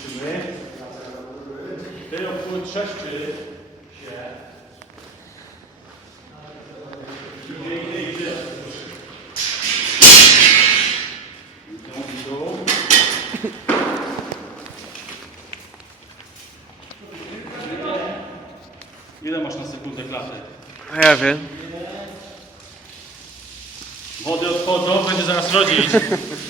Lecimy. Ty opór trzeszczy się. Idzie, idzie, idzie. Idą, idą. Ile masz na sekundę klapy? A ja wiem. Wody odchodzą, będzie zaraz rodzić.